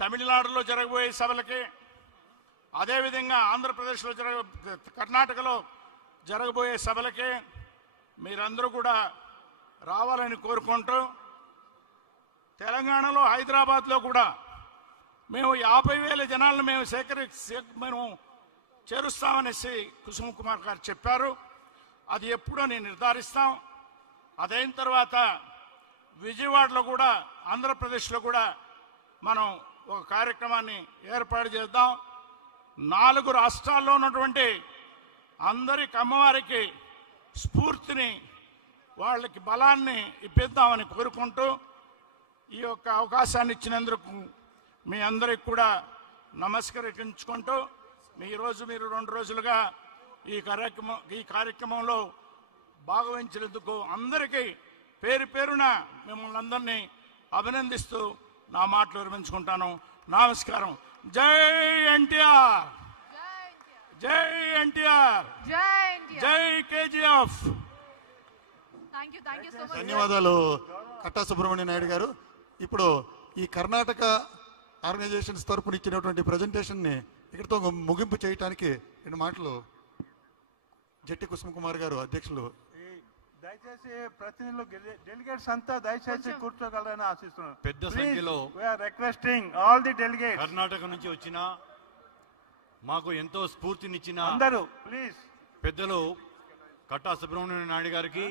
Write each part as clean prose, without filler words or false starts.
తమిళనాడులో జరగబోయే సభలకి, అదేవిధంగా ఆంధ్రప్రదేశ్లో కర్ణాటకలో జరగబోయే సభలకి మీరందరూ కూడా రావాలని కోరుకుంటూ, తెలంగాణలో హైదరాబాద్లో కూడా మేము 50,000 జనాలను మేము చేరుస్తామనేసి కుసుమ్ కుమార్ గారు చెప్పారు. అది ఎప్పుడో నేను నిర్ధారిస్తాం. అదైన తర్వాత విజయవాడలో కూడా, ఆంధ్రప్రదేశ్లో కూడా మనం ఒక కార్యక్రమాన్ని ఏర్పాటు చేద్దాం. 4 రాష్ట్రాల్లో ఉన్నటువంటి అందరి కమ్మవారికి స్ఫూర్తిని, వాళ్ళకి బలాన్ని ఇప్పిద్దామని కోరుకుంటూ, ఈ యొక్క అవకాశాన్ని ఇచ్చినందుకు మీ అందరికి కూడా నమస్కరించుకుంటూ, ఈరోజు మీరు 2 రోజులుగా ఈ కార్యక్రమంలో భాగవహించినందుకు అందరికీ పేరు పేరున మిమ్మల్ని అందరినీ అభినందిస్తూ నా మాటలు విరమించుకుంటాను. నమస్కారం. జై ఎన్టీఆర్, జై ఎన్టీఆర్, జై కేజీఎఫ్. ధన్యవాదాలు కట్టా సుబ్రహ్మణ్య నాయుడు గారు. ఇప్పుడు ఈ కర్ణాటక ఆర్గనైజేషన్స్ తరపున ఇచ్చినటువంటి ప్రజెంటేషన్ని ఇక్కడితో ముగింపు చేయడానికి 2 మాటలు జట్టి కుసుమ్ కుమార్ గారు, అధ్యక్షులు. దయచేసి ప్రతినిధులు, డెలిగేట్స్ అంతా దయచేసి కూర్చోగలరని ఆశిస్తున్నాను. పెద్ద సంఖ్యలో requesting all the delegates, Karnataka నుంచి వచ్చిన, మాకు ఎంతో స్ఫూర్తినిచ్చిన అందరూ ప్లీజ్ పెద్దలు కట్టా సుబ్రహ్మణ్య నాయుడు గారికి,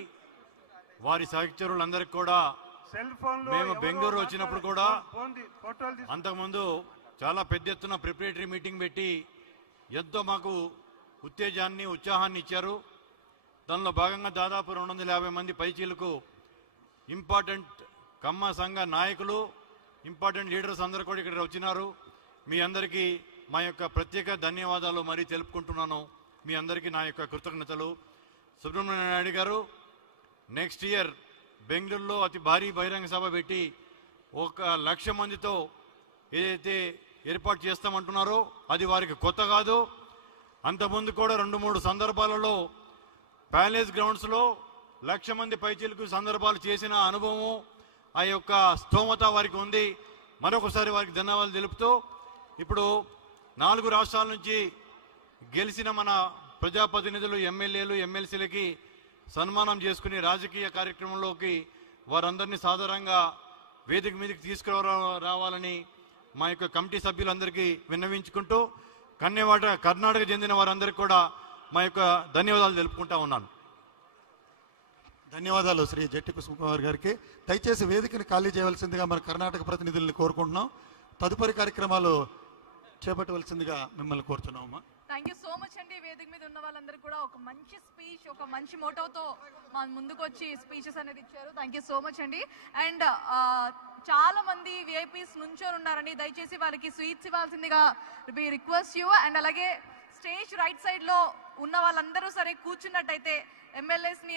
వారి సహచరులందరికీ కూడా, మేము బెంగళూరు వచ్చినప్పుడు కూడా అంతకుముందు చాలా పెద్ద ఎత్తున ప్రిపరేటరీ మీటింగ్ పెట్టి ఎంతో మాకు ఉత్తేజాన్ని, ఉత్సాహాన్ని ఇచ్చారు. దానిలో భాగంగా దాదాపు 250 మంది పైచీలకు ఇంపార్టెంట్ కమ్మ సంఘ నాయకులు, ఇంపార్టెంట్ లీడర్స్ అందరూ కూడా ఇక్కడ వచ్చినారు. మీ అందరికీ మా యొక్క ప్రత్యేక ధన్యవాదాలు మరీ తెలుపుకుంటున్నాను. మీ అందరికీ నా యొక్క కృతజ్ఞతలు. సుబ్రహ్మణ్య నాయుడు గారు నెక్స్ట్ ఇయర్ బెంగళూరులో అతి భారీ బహిరంగ సభ పెట్టి 1,00,000 మందితో ఏదైతే ఏర్పాటు చేస్తామంటున్నారో అది వారికి కొత్త కాదు. అంతకుముందు కూడా 2-3 సందర్భాలలో ప్యాలెస్ గ్రౌండ్స్లో 1,00,000 మంది పైచీలకు సందర్భాలు చేసిన అనుభవం, ఆ యొక్క స్తోమత వారికి ఉంది. మరొకసారి వారికి ధన్యవాదాలు తెలుపుతూ, ఇప్పుడు 4 రాష్ట్రాల నుంచి గెలిచిన మన ప్రజాప్రతినిధులు, ఎమ్మెల్యేలు, ఎమ్మెల్సీలకి సన్మానం చేసుకుని రాజకీయ కార్యక్రమంలోకి వారందరినీ సాధారణంగా వేదిక మీదకి తీసుకురావాలని మా యొక్క కమిటీ సభ్యులందరికీ విన్నవించుకుంటూ, కర్ణాటక చెందిన వారందరికీ కూడా మా యొక్క ధన్యవాదాలు తెలుపుకుంటా ఉన్నాను. ధన్యవాదాలు శ్రీ జట్టి కుసుమ్ కుమార్ గారికి. దయచేసి వేదికను ఖాళీ చేయవలసిందిగా మన కర్ణాటక ప్రతినిధుల్ని కోరుకుంటున్నాం. తదుపరి కార్యక్రమాలు చేపట్టవలసిందిగా మిమ్మల్ని కోరుతున్నామమ్మా. థ్యాంక్ యూ సో మచ్ అండి. వేదిక మీద ఉన్న వాళ్ళందరూ కూడా ఒక మంచి స్పీచ్, ఒక మంచి మోటోతో మా ముందుకు వచ్చి స్పీచెస్ అనేది ఇచ్చారు. థ్యాంక్ యూ సో మచ్ అండి. అండ్ చాలా మంది విఐపీస్ నుంచొని ఉన్నారని, దయచేసి వాళ్ళకి స్వీట్స్ ఇవ్వాల్సిందిగా రిక్వెస్ట్ యూ. అండ్ అలాగే స్టేజ్ రైట్ సైడ్ లో ఉన్న వాళ్ళందరూ సరే కూర్చున్నట్టయితే ఎమ్మెల్యేస్ ని,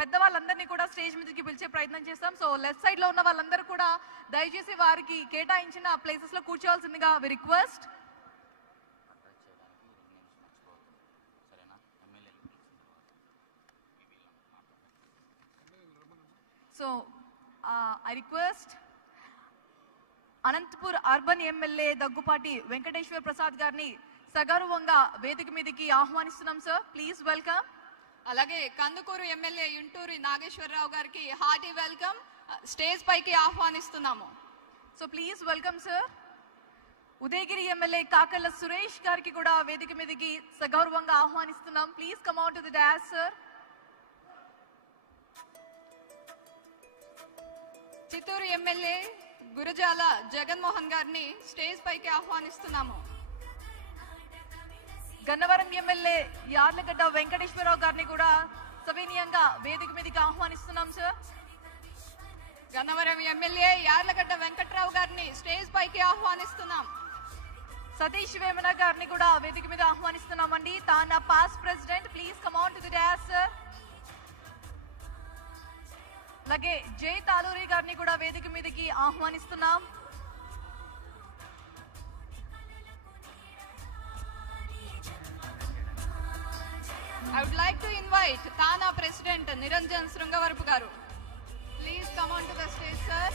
పెద్దవాళ్ళందరినీ కూడా స్టేజ్ మీదకి పిలిచే ప్రయత్నం చేస్తాం. సో లెఫ్ట్ సైడ్ లో ఉన్న వాళ్ళందరూ కూడా దయచేసి వారికి కేటాయించిన ప్లేసెస్ లో కూర్చోవాల్సిందిగా request. So I request Anantapur urban MLA Daggupati Venkateswara Prasad గారిని సగౌరవంగా వేదిక మీదకి ఆహ్వానిస్తున్నాం. Sir please welcome. అలాగే కందుకూరు ఎమ్మెల్యే యుంటూరి నాగేశ్వరరావు గారికి హార్టీ వెల్కమ్, స్టేజ్ పైకి ఆహ్వానిస్తున్నాము. So please welcome sir. Udayagiri MLA Kakarla Suresh గారికి కూడా వేదిక మీదకి సగౌరవంగా ఆహ్వానిస్తున్నాం. Please come out to the dais sir. Chittoor MLA Gurajala Jaganmohan గారిని స్టేజ్ పైకి ఆహ్వానిస్తున్నాము. గన్నవరం ఎమ్మెల్యే యార్లగడ్డ వెంకటేశ్వరరావు గారిని కూడా సవినీయంగా వేదిక మీదకి ఆహ్వానిస్తున్నాం సార్. గన్నవరం ఎమ్మెల్యే యార్లగడ్డ వెంకట్రావు గారిని స్టేజ్ పైకి ఆహ్వానిస్తున్నాం. సతీష్ వేమన గారిని కూడా వేదిక మీద ఆహ్వానిస్తున్నామండి. TANA past president, please come on to the dais sir. అలాగే జై తాలూరి గారిని కూడా వేదిక మీదకి ఆహ్వానిస్తున్నాం. I would like to invite Thana President Niranjan Srungavarapu garu. Please come on to the stage, sir.